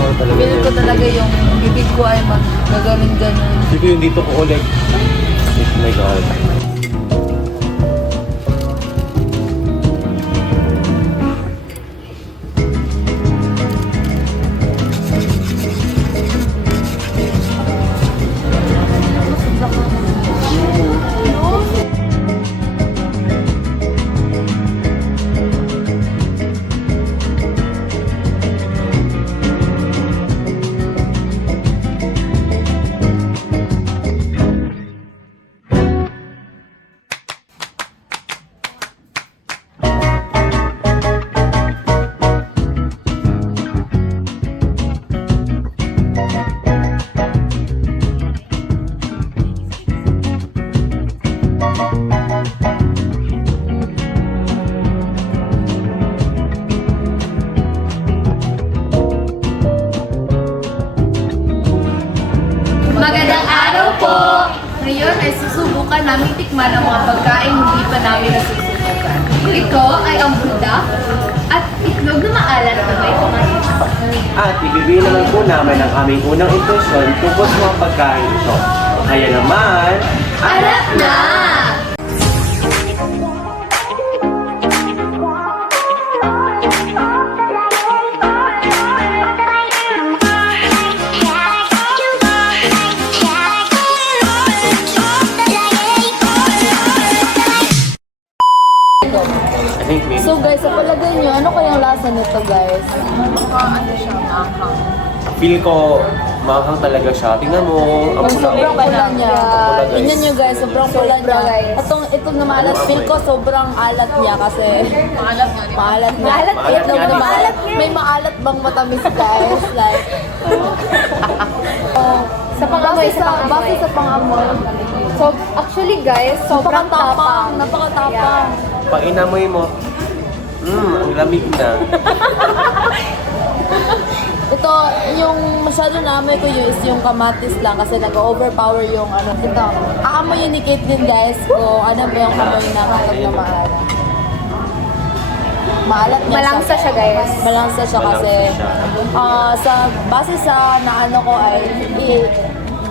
Oo, talaga. Feel ko talaga yung bibig ko ay mag-gaganon-ganon. Dito yung dito ko ulit. Oh my God. Magandang araw po! Ngayon ay susubukan namin tikman ang mga pagkain hindi pa namin nasusubukan. Ito ay ang buldak at itlog na maalat na may tomatis. At ibibigay naman po namin ang aming unang impresyon tungkol sa mga pagkain ito. Kaya naman, Alat na! I think maybe, So guys, sa palagay nyo, ano kayang lasa nito guys? Ano siya, maanghang. feel ko maanghang talaga siya. Tingnan mo, ang Sobrang pula niya. Pula, guys. Tingnan nyo guys, sobrang pula niya. Itong na maalat, feel ko sobrang alat niya kasi maalat nga. Maalat niya. Maalat Itlog nga. na maalat. May maalat bang matamis guys? Like, Sa pangamoy, base sa pangamoy. So, actually guys, sobrang tapang. Napakatapang. Pag inamoy mo, ang lamig na. Ito, yung masyado na-amoy ko yun is yung kamatis lang kasi nag-overpower yung ano. Ito, aamoy yun ni Kate din guys kung ano ba yung amoy ng hatag na maalat. Maalat niya Malangsa siya guys. Malangsa siya kasi Malangsa sa base sa naano ko ay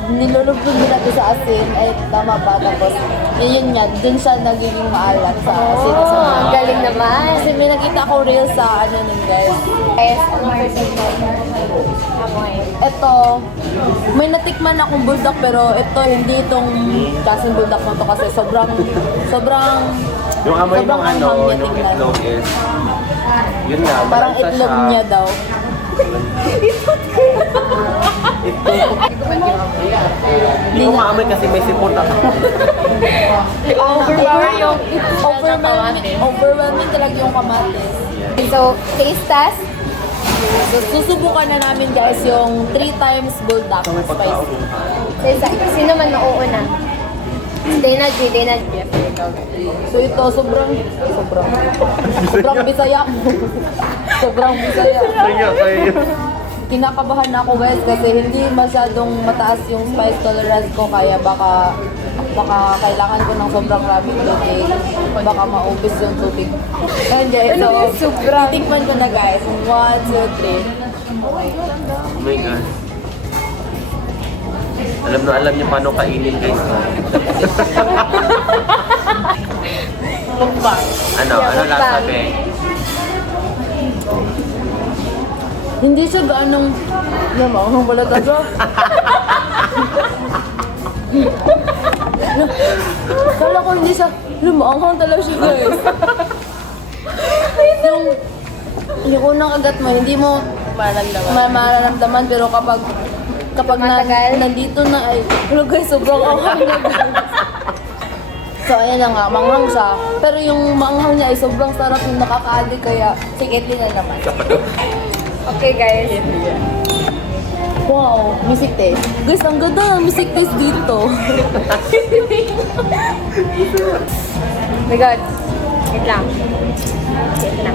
nilulubog nila ito sa asin ay tama ba tapos yun nga dun siya nagiging maalat sa asin sa Ang galing naman. kasi may nakita ko reel sa ano nun guys. Guys, ano percent amoy? Ito, may natikman akong buldak pero ito hindi itong klaseng buldak na to kasi sobrang Yung amoy ng sobrang ano, anghang niya nung tingnan. itlog is, yun nga, Parang malasa itlog siya. niya daw. Itlog. Hindi ko maamoy kasi may sipon ako. Overwhelming talaga yung kamatis. So, taste test. So, susubukan na namin guys yung 3 times buldak May spicy. pagkaulong. Sino man nauuna? Dana G. So ito, sobrang bisaya. Sobrang bisaya. Kaya. Kinakabahan ako guys kasi hindi masyadong mataas yung spice tolerance ko kaya baka kailangan ko ng sobrang raming tubig. Baka maubos yung tubig. And guys, so titikman ko na guys. 1, 2, 3. Oh my God. Alam niyo paano kainin guys. Ano lasabi? Hindi siya gaanong anong wala talaga. Kala ko hindi siya lumaanghang talaga siya guys. yung unang agat mo, hindi mo mararamdaman pero kapag nandito na ay hello guys, sobrang anghang na guys. So ayan na nga, manghang siya. Pero yung manghang niya ay sobrang sarap yung nakaka-addict kaya sige, na naman. Okay guys. Wow, music taste. Guys, ang ganda ng music taste dito. Oh my God. Wait lang. Wait lang.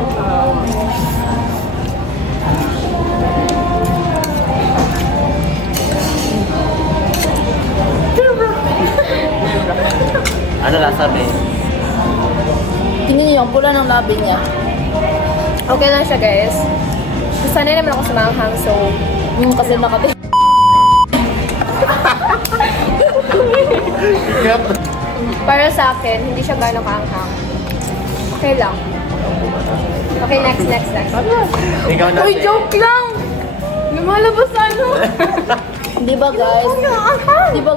Ano lasabi? Tingnan niyo yung pula ng labi niya. Okay lang siya guys. sanay naman ako sa manghang, so... Kasi nakati. Para sa akin, hindi siya gano'ng kaanghang. Okay lang. Okay, next. Ikaw na. Uy, joke lang! Lumalabas ano? Di ba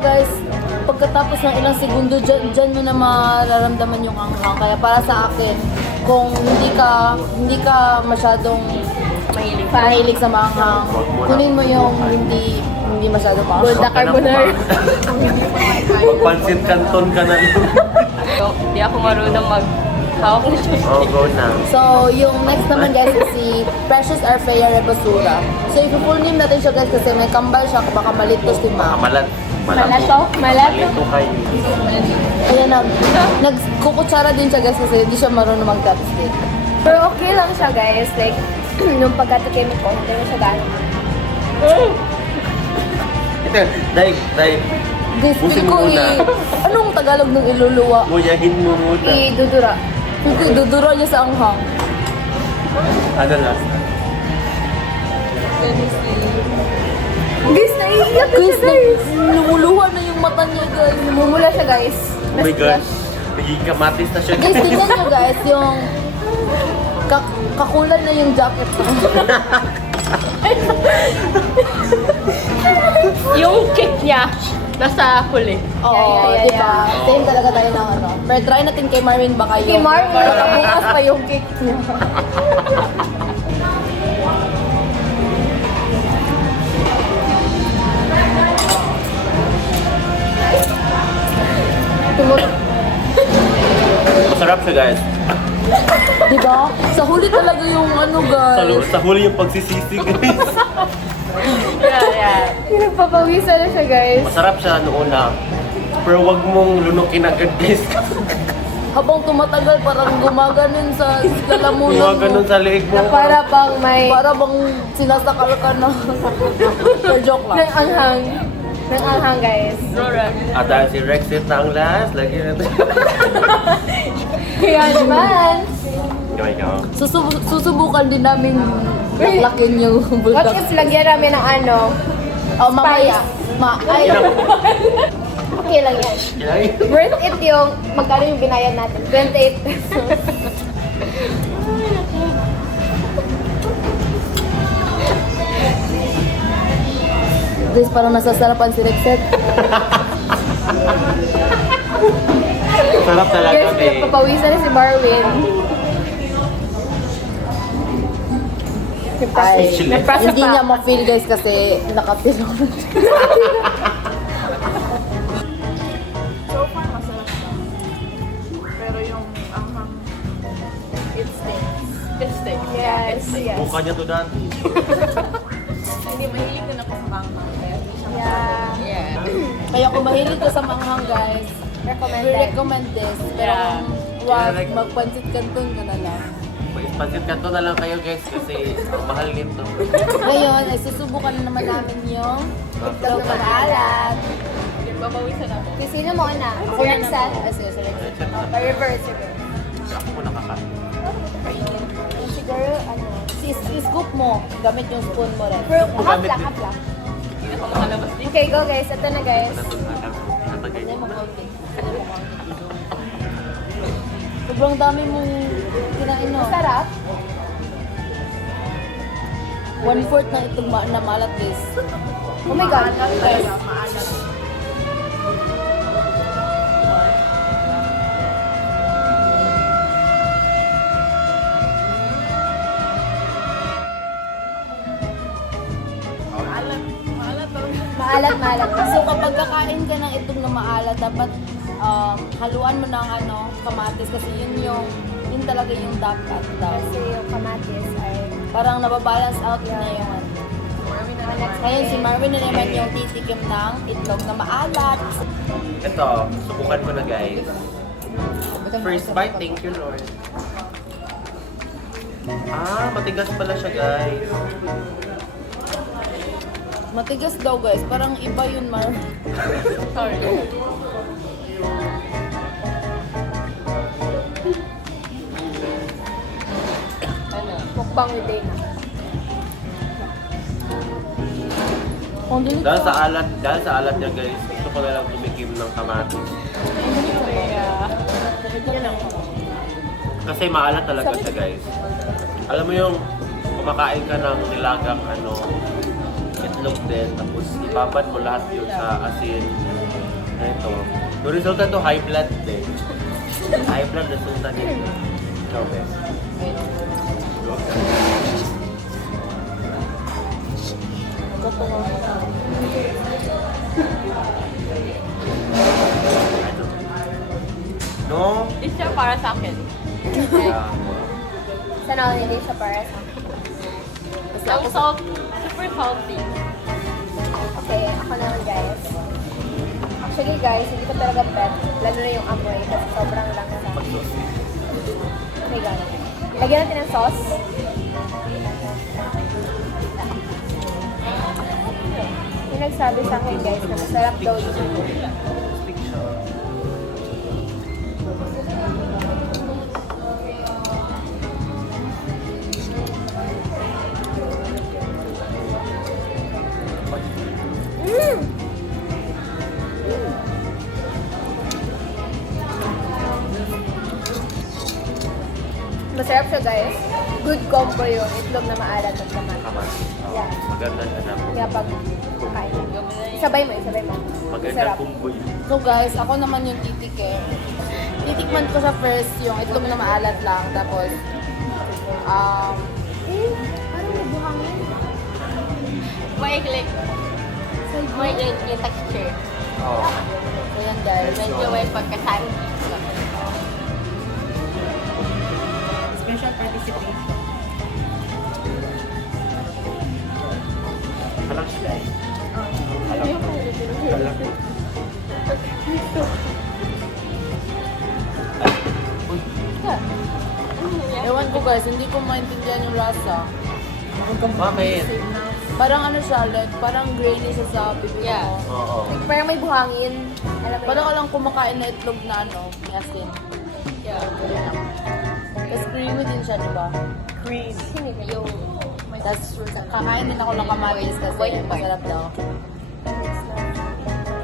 guys, pagkatapos ng ilang segundo, dyan mo na mararamdaman yung anghang. Kaya para sa akin, kung hindi ka masyadong mahilig sa manghang, kunin mo yung hindi masyadong manghang. Bonda carbonara. Magpansit canton ka na yun. Hindi ako marunong maghawak na siya. Oh, go na. So, yung next naman guys is si Precious Arfea Rebasura. So, if-full name natin siya guys kasi may kambal siya, baka malito si Ma. Malat. Malato. Malito kayo. Ayan, nagkukutsara din siya guys kasi hindi siya marunong mag-chopstick. Pero okay lang siya, guys. Like, nung pagkatikim ko, hindi na siya gano'n. Ito, dahil. Guys, Busin pili ko muna. anong Tagalog ng iluluwa? Nguyahin mo muna. Idudura. Kung idudura niya sa anghang. Ano last? Guys, naiiyak na Guys, siya, guys. lumuluha na yung mata niya guys. Namumula siya, guys. Oh my gosh. Naging kamatis na siya. Guys, tingnan niyo guys, yung kakulan na yung jacket ko. Yung cake niya, nasa huli. Oo, Yeah. diba? Same talaga tayo ng ano. Pero try natin kay Marvin baka Kay yung... Marvin, nakabukas pa yung cake niya. Masarap siya guys. Diba? Sa huli talaga yung ano guys. Sa huli yung pagsisisi guys. Nagpapawisan na siya, guys. Masarap siya noon na. Pero wag mong lunukin agad guys. Habang tumatagal parang gumaganon sa lalamunan Mga ganun sa leeg mo. Na para bang may... Para bang sinasakal ka na. Pero joke lang. Nang anghang. Nang anghang, guys. At dahil si Rexit na ang last, lagi natin. Kaya naman. Ikaw. Susubukan din namin laklakin yung What bulldog. if lagyan namin ng ano? Oh, mamaya. Ay, Okay lang yan. Worth it yung, magkano yung binayad natin? 28 pesos. guys, parang nasasarapan si Rexet. Sarap talaga Guys, eh. pinagpapawisan na si Marvin. Ay, Nagprasa hindi pa. niya ma-feel guys kasi nakatilong. So far, masarap siya. Pero yung anghang, it stinks. Yes, yes. Mukha niya to dati. Hindi, mahilig din ako sa manghang. Kaya hindi siya Yeah. Kaya kung mahilig ka sa manghang guys, we Recommended. recommend this. Pero wag magpansit canton ka na lang. Pansit kanto na lang kayo guys kasi ang mahal nito. Ngayon, ay susubukan na naman namin yung itlog na maalat. Babawisan ako. Kasi sino mo na? Ako Si na Rexat. naman. Sige, sige. Pa-reverse siguro. Ako po nakakain. Siguro, ano? I-scoop mo. Gamit yung spoon mo rin. Pero half lang, half lang. Hindi ako makalabas din. Okay, go guys. Ito na guys. Hindi mo konti. Sobrang dami mong kinain, no? Sarap. 1/4 ng itong na maalat guys. Oh my God. Guys. Maalat. Maalat. So kapag kakain ka ng itong na maalat, dapat haluan mo ng kamatis kasi yun talaga yung dapat daw. Kasi yung kamatis ay... Parang nababalance out na yung ano. Next Ngayon si Marvin na naman yung titikim ng itlog na maalat. Ito, subukan ko na guys. First bite, thank you Lord. Matigas pala siya guys. Matigas daw guys, parang iba yun Mar. Sorry. Mukbang with Dana. Kung dun Dahil sa alat niya guys, gusto ko na lang tumikim ng kamatis. Kasi maalat talaga siya guys. Alam mo yung kumakain ka ng nilagang itlog din, tapos ibabad mo lahat yun sa asin. Ito. Yung resulta to high blood din. High blood resulta din. Ikaw, bes. No? Hindi siya para sa akin. Yeah. Sana ako hindi siya para sa akin. Ang salt, super salty. Okay, ako naman guys. Actually guys, hindi ko talaga bet. Lalo na yung amoy kasi sobrang lang sa akin. Okay guys. Lagyan natin ng sauce. Yung nagsabi sa akin guys na masarap daw dito. Stick siya. Masarap siya guys. Good combo yung itlog na maalat at kamatis. Kamatis. Yeah. Maganda siya na. Kaya pag kain. Sabay mo, sabay mo. Maganda Masarap. kumboy. So guys, ako naman yung titik eh. Titikman ko sa first yung itlog na maalat lang. Tapos, Parang may buhangin. May like, may yung texture. Oh. so yan guys. Medyo may pagkasanti. Special participation. Halak siya eh. Halak. Ewan ko guys, hindi ko maintindihan yung lasa. Bakit? Parang ano siya, like, parang grainy siya sa bibig Yeah. ko. Oo. Parang may buhangin. Alam mo Parang yun? ka lang kumakain na itlog na asin. Yeah. Tapos creamy din siya, di ba? Yung Tapos kakain din ako ng kamatis kasi masarap daw.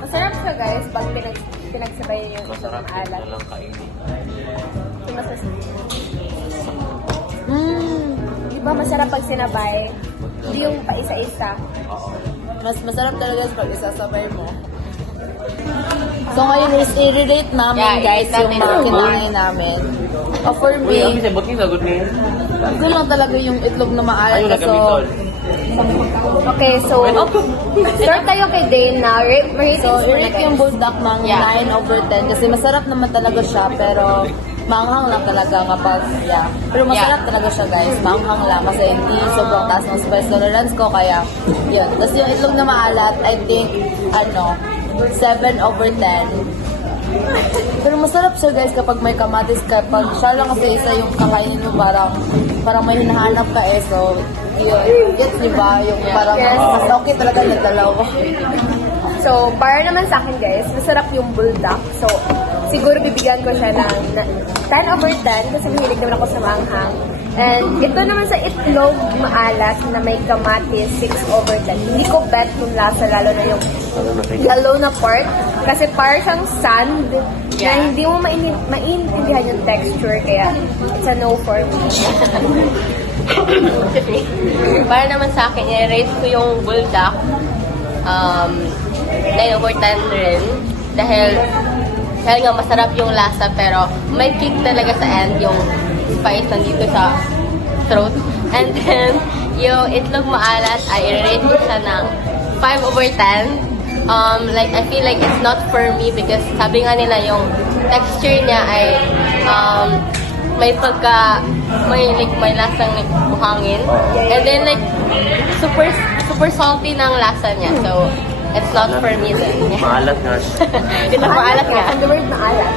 Masarap siya guys pag pinagsabay yung Masarap din alat. na lang kainin. Diba masarap pag sinabay? Hindi yung paisa-isa. Oo. Mas masarap talaga pag isasabay mo. So ngayon is i-rate namin Yeah, guys i-rate yung natin mga yung kinain namin. For Uy, ang me, bisay, ba't yung sagot niya? ko lang talaga yung itlog na maalat. Ayun, So, nagkabitol. Okay, so start tayo kay Dane na ratings so mo na i-rate yung guys. bulldog ng Yeah. 9/10 kasi masarap naman talaga siya pero maanghang lang talaga kapag Pero masarap talaga siya guys, maanghang lang kasi hindi sobrang taas ng spice tolerance ko kaya yun. Tapos yung itlog na maalat, I think 7/10. Pero masarap siya guys kapag may kamatis ka. Pag siya lang kasi isa yung kakainin mo parang may hinahanap ka eh. So, yun. Gets niyo ba? Yung parang Yes. mas okay talaga na dalawa. So, para naman sa akin guys, masarap yung bulldog. So, siguro bibigyan ko siya ng 10/10 kasi mahilig naman ako sa maanghang. And ito naman sa itlog maalat na may kamatis, 6/10. Hindi ko bet yung lasa, lalo na yung yellow na part. Kasi parang siyang sand na hindi mo maintindihan yung texture. Kaya it's a no for me. Para naman sa akin, i-rate ko yung bulldog 9/10 rin. Dahil nga masarap yung lasa pero may kick talaga sa end yung spice nandito sa throat. And then, yung itlog maalat, ay i-rate ko siya ng 5/10. Like, I feel like it's not for me because sabi nga nila yung texture niya ay may may lasang like, buhangin. And then like, super salty ng lasa niya. So, it's not for me then. Maalat nga siya. Ito maalat nga. From the word maalat.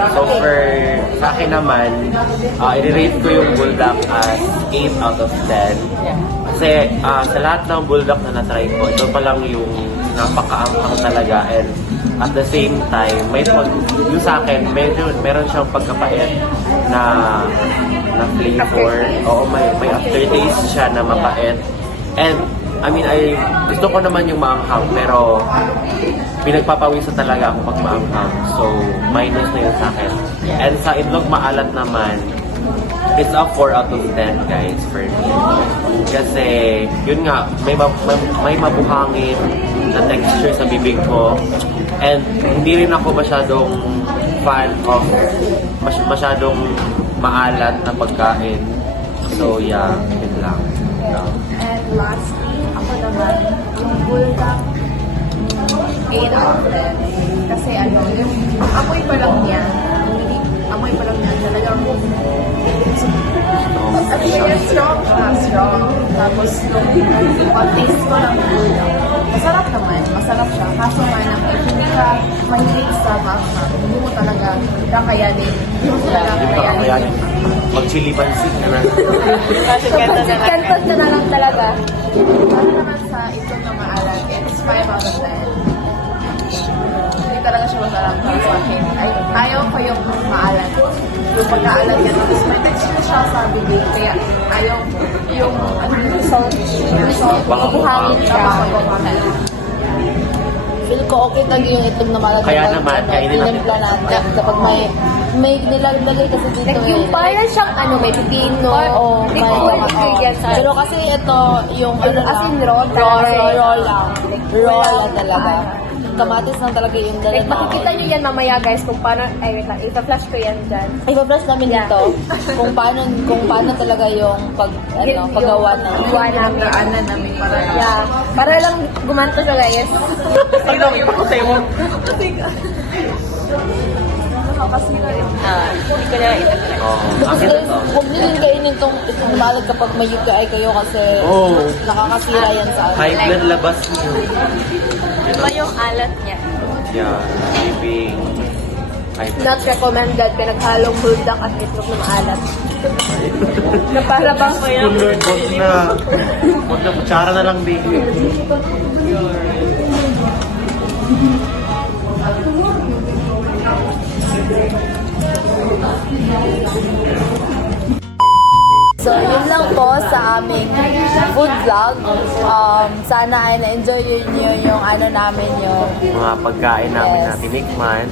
So sa akin naman, i-rate ko yung bulldog as 8/10. Kasi sa lahat ng bulldog na natry ko, ito pa lang yung napakaanghang talaga and at the same time, yung sa akin, meron siyang pagkapait na flavor. Oo, may aftertaste siya na mapait. And I mean, gusto ko naman yung maanghang, pero pinagpapawisan talaga ako pag maanghang. So, minus na yun sa akin. And sa itlog maalat naman, it's a 4 out of 10, guys, for me. Kasi, yun nga, may mabuhangin na texture sa bibig ko. And hindi rin ako masyadong fan of masyadong maalat na pagkain. So, yeah, yun lang. And lastly, ako naman, yung bulldog, 8 out of 10. Kasi ano, yung amoy pa lang niya, amoy pa lang niya, talagang at kaya strong siya. Tapos yung taste ko ng bulldog, masarap naman, masarap siya. Kaso nga lang, hindi ka mahilig sa baka, hindi mo talaga kakayanin. Hindi mo talaga Hindi pa kakayanin. kaya mag-chili pancit na lang. So, pansit-canton na lang talaga. Ano naman sa itlog na maalat, it's 5 out of 10. Hindi talaga siya masarap para sa akin. Ayaw ko yung maalat. Yung pagkaalat niya. Tapos may texture siya sa bibig. Kaya ayaw ko. Yung salty siya. Mabuhangin siya. Feel ko okay talaga yung itlog na malat. Kaya naman, kainin natin. Tinimpla natin. Kapag may nilagay kasi dito Like yung parang siyang ano, may pipino. Oo, May may full mga- ingredients. Pero kasi ito, yung As in raw, raw talaga. lang. Raw lang talaga. Kamatis lang talaga yung dala Like, makikita nyo yan mamaya guys kung paano, ay wait lang, ita-flash ko yan dyan. Ipa-plus namin dito kung paano talaga yung paggawa ng Gawa namin. namin para Yeah. Para lang gumanto siya guys. Pag nakita ko sa'yo mo, Hindi ko na ito. Kasi huwag niyo din kainin itong malat kapag may UTI kayo kasi Oo. nakakasira yan sa high blood labas niyo. Iba yung alat niya. Yeah, living. Not recommended. Pinaghalong bulldog at itlog na maalat. Na para bang Good Lord, huwag na. Huwag na, kutsara na lang din. So, yun lang po sa aming food vlog. Sana ay na-enjoy niyo yung ano namin yung Mga pagkain namin na tinikman.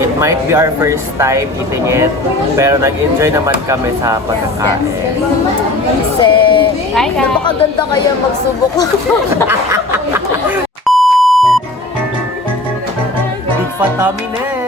It might be our first time eating it, pero nag-enjoy naman kami sa pagkakain. kasi napakaganda kayo magsubok. Big fat tummy, ne!